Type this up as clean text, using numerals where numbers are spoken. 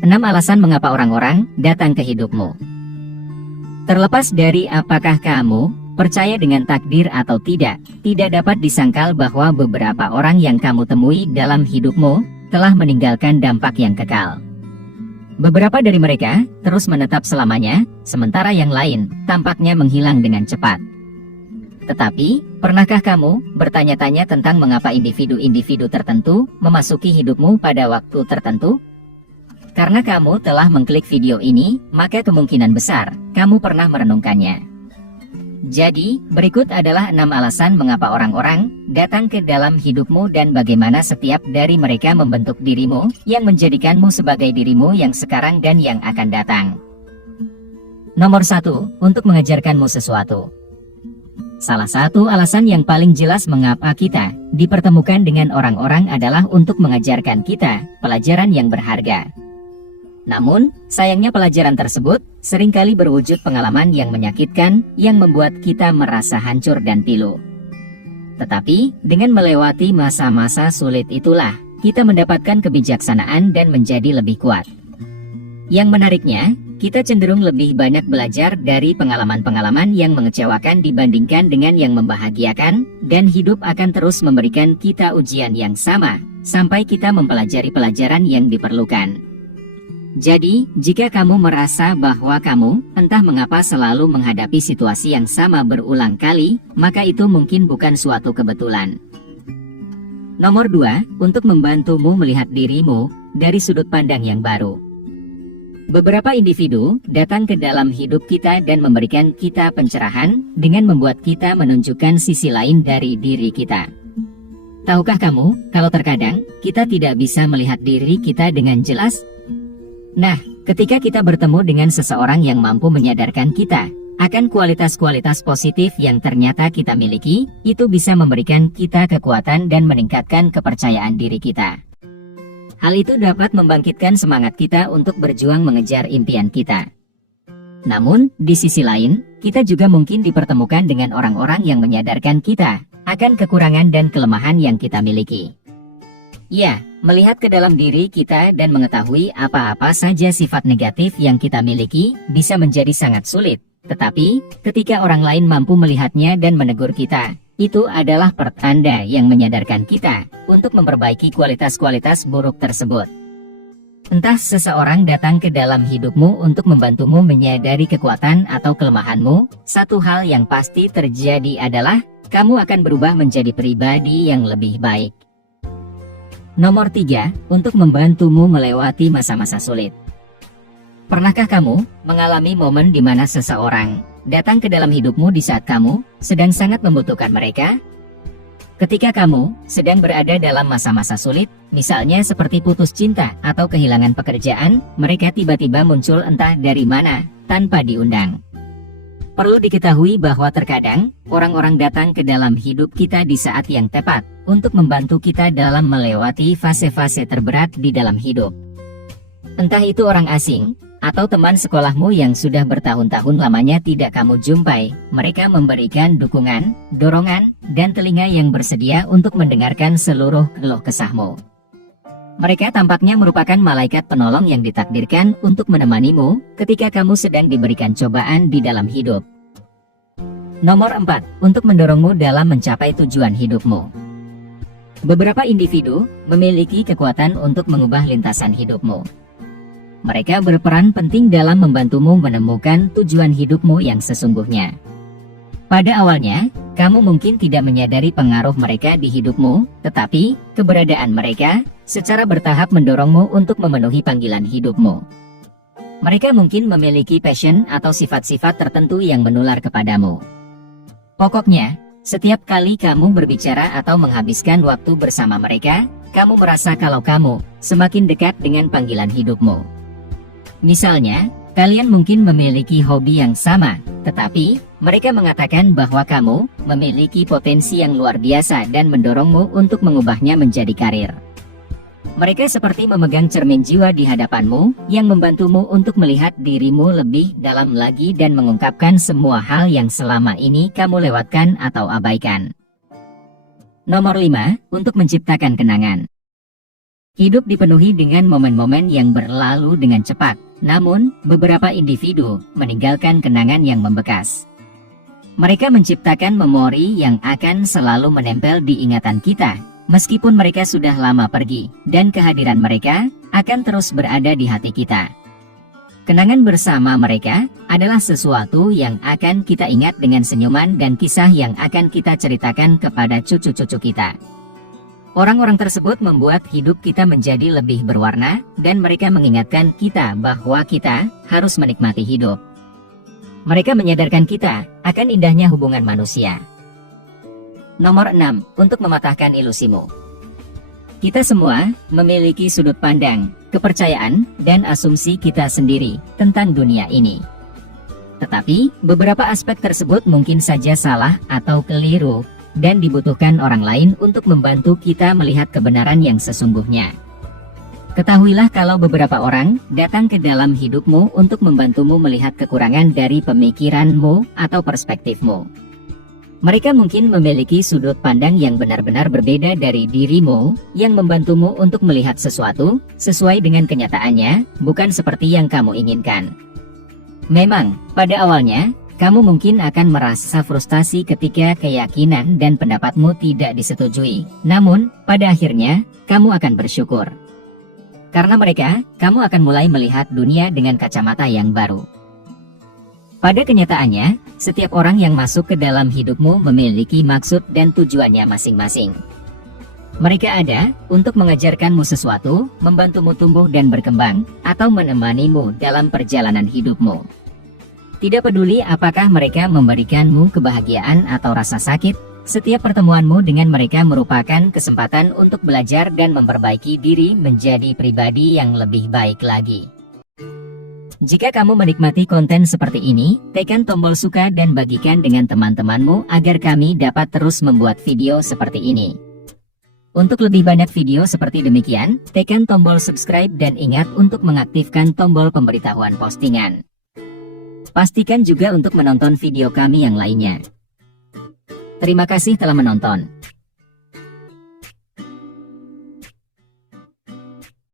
6 alasan mengapa orang-orang datang ke hidupmu. Terlepas dari apakah kamu percaya dengan takdir atau tidak dapat disangkal bahwa beberapa orang yang kamu temui dalam hidupmu telah meninggalkan dampak yang kekal. Beberapa dari mereka terus menetap selamanya, sementara yang lain tampaknya menghilang dengan cepat. Tetapi, pernahkah kamu bertanya-tanya tentang mengapa individu-individu tertentu memasuki hidupmu pada waktu tertentu? Karena kamu telah mengklik video ini, maka kemungkinan besar kamu pernah merenungkannya. Jadi, berikut adalah 6 alasan mengapa orang-orang datang ke dalam hidupmu dan bagaimana setiap dari mereka membentuk dirimu yang menjadikanmu sebagai dirimu yang sekarang dan yang akan datang. Nomor 1, untuk mengajarkanmu sesuatu. Salah satu alasan yang paling jelas mengapa kita dipertemukan dengan orang-orang adalah untuk mengajarkan kita pelajaran yang berharga. Namun, sayangnya pelajaran tersebut seringkali berwujud pengalaman yang menyakitkan yang membuat kita merasa hancur dan pilu. Tetapi, dengan melewati masa-masa sulit itulah, kita mendapatkan kebijaksanaan dan menjadi lebih kuat. Yang menariknya, kita cenderung lebih banyak belajar dari pengalaman-pengalaman yang mengecewakan dibandingkan dengan yang membahagiakan, dan hidup akan terus memberikan kita ujian yang sama, sampai kita mempelajari pelajaran yang diperlukan. Jadi, jika kamu merasa bahwa kamu entah mengapa selalu menghadapi situasi yang sama berulang kali, maka itu mungkin bukan suatu kebetulan. Nomor 2, untuk membantumu melihat dirimu dari sudut pandang yang baru. Beberapa individu datang ke dalam hidup kita dan memberikan kita pencerahan dengan membuat kita menunjukkan sisi lain dari diri kita. Tahukah kamu, kalau terkadang kita tidak bisa melihat diri kita dengan jelas? Nah, ketika kita bertemu dengan seseorang yang mampu menyadarkan kita akan kualitas-kualitas positif yang ternyata kita miliki, itu bisa memberikan kita kekuatan dan meningkatkan kepercayaan diri kita. Hal itu dapat membangkitkan semangat kita untuk berjuang mengejar impian kita. Namun, di sisi lain, kita juga mungkin dipertemukan dengan orang-orang yang menyadarkan kita akan kekurangan dan kelemahan yang kita miliki. Ya, melihat ke dalam diri kita dan mengetahui apa-apa saja sifat negatif yang kita miliki bisa menjadi sangat sulit. Tetapi, ketika orang lain mampu melihatnya dan menegur kita, itu adalah pertanda yang menyadarkan kita untuk memperbaiki kualitas-kualitas buruk tersebut. Entah seseorang datang ke dalam hidupmu untuk membantumu menyadari kekuatan atau kelemahanmu, satu hal yang pasti terjadi adalah kamu akan berubah menjadi pribadi yang lebih baik. Nomor 3, untuk membantumu melewati masa-masa sulit. Pernahkah kamu mengalami momen di mana seseorang datang ke dalam hidupmu di saat kamu sedang sangat membutuhkan mereka? Ketika kamu sedang berada dalam masa-masa sulit, misalnya seperti putus cinta atau kehilangan pekerjaan, mereka tiba-tiba muncul entah dari mana, tanpa diundang. Perlu diketahui bahwa terkadang, orang-orang datang ke dalam hidup kita di saat yang tepat, untuk membantu kita dalam melewati fase-fase terberat di dalam hidup. Entah itu orang asing, atau teman sekolahmu yang sudah bertahun-tahun lamanya tidak kamu jumpai, mereka memberikan dukungan, dorongan, dan telinga yang bersedia untuk mendengarkan seluruh keluh kesahmu. Mereka tampaknya merupakan malaikat penolong yang ditakdirkan untuk menemanimu ketika kamu sedang diberikan cobaan di dalam hidup. Nomor 4, untuk mendorongmu dalam mencapai tujuan hidupmu. Beberapa individu memiliki kekuatan untuk mengubah lintasan hidupmu. Mereka berperan penting dalam membantumu menemukan tujuan hidupmu yang sesungguhnya. Pada awalnya, kamu mungkin tidak menyadari pengaruh mereka di hidupmu, tetapi keberadaan mereka secara bertahap mendorongmu untuk memenuhi panggilan hidupmu. Mereka mungkin memiliki passion atau sifat-sifat tertentu yang menular kepadamu. Pokoknya, setiap kali kamu berbicara atau menghabiskan waktu bersama mereka, kamu merasa kalau kamu semakin dekat dengan panggilan hidupmu. Misalnya, kalian mungkin memiliki hobi yang sama, tetapi mereka mengatakan bahwa kamu memiliki potensi yang luar biasa dan mendorongmu untuk mengubahnya menjadi karir. Mereka seperti memegang cermin jiwa di hadapanmu, yang membantumu untuk melihat dirimu lebih dalam lagi dan mengungkapkan semua hal yang selama ini kamu lewatkan atau abaikan. Nomor 5, untuk menciptakan kenangan. Hidup dipenuhi dengan momen-momen yang berlalu dengan cepat, namun beberapa individu meninggalkan kenangan yang membekas. Mereka menciptakan memori yang akan selalu menempel di ingatan kita, meskipun mereka sudah lama pergi, dan kehadiran mereka akan terus berada di hati kita. Kenangan bersama mereka adalah sesuatu yang akan kita ingat dengan senyuman dan kisah yang akan kita ceritakan kepada cucu-cucu kita. Orang-orang tersebut membuat hidup kita menjadi lebih berwarna, dan mereka mengingatkan kita bahwa kita harus menikmati hidup. Mereka menyadarkan kita akan indahnya hubungan manusia. Nomor 6. Untuk mematahkan ilusimu. Kita semua memiliki sudut pandang, kepercayaan, dan asumsi kita sendiri tentang dunia ini. Tetapi, beberapa aspek tersebut mungkin saja salah atau keliru, dan dibutuhkan orang lain untuk membantu kita melihat kebenaran yang sesungguhnya. Ketahuilah kalau beberapa orang datang ke dalam hidupmu untuk membantumu melihat kekurangan dari pemikiranmu atau perspektifmu. Mereka mungkin memiliki sudut pandang yang benar-benar berbeda dari dirimu, yang membantumu untuk melihat sesuatu sesuai dengan kenyataannya, bukan seperti yang kamu inginkan. Memang, pada awalnya, kamu mungkin akan merasa frustasi ketika keyakinan dan pendapatmu tidak disetujui. Namun, pada akhirnya, kamu akan bersyukur. Karena mereka, kamu akan mulai melihat dunia dengan kacamata yang baru. Pada kenyataannya, setiap orang yang masuk ke dalam hidupmu memiliki maksud dan tujuannya masing-masing. Mereka ada untuk mengajarkanmu sesuatu, membantumu tumbuh dan berkembang, atau menemanimu dalam perjalanan hidupmu. Tidak peduli apakah mereka memberikanmu kebahagiaan atau rasa sakit, setiap pertemuanmu dengan mereka merupakan kesempatan untuk belajar dan memperbaiki diri menjadi pribadi yang lebih baik lagi. Jika kamu menikmati konten seperti ini, tekan tombol suka dan bagikan dengan teman-temanmu agar kami dapat terus membuat video seperti ini. Untuk lebih banyak video seperti demikian, tekan tombol subscribe dan ingat untuk mengaktifkan tombol pemberitahuan postingan. Pastikan juga untuk menonton video kami yang lainnya. Terima kasih telah menonton.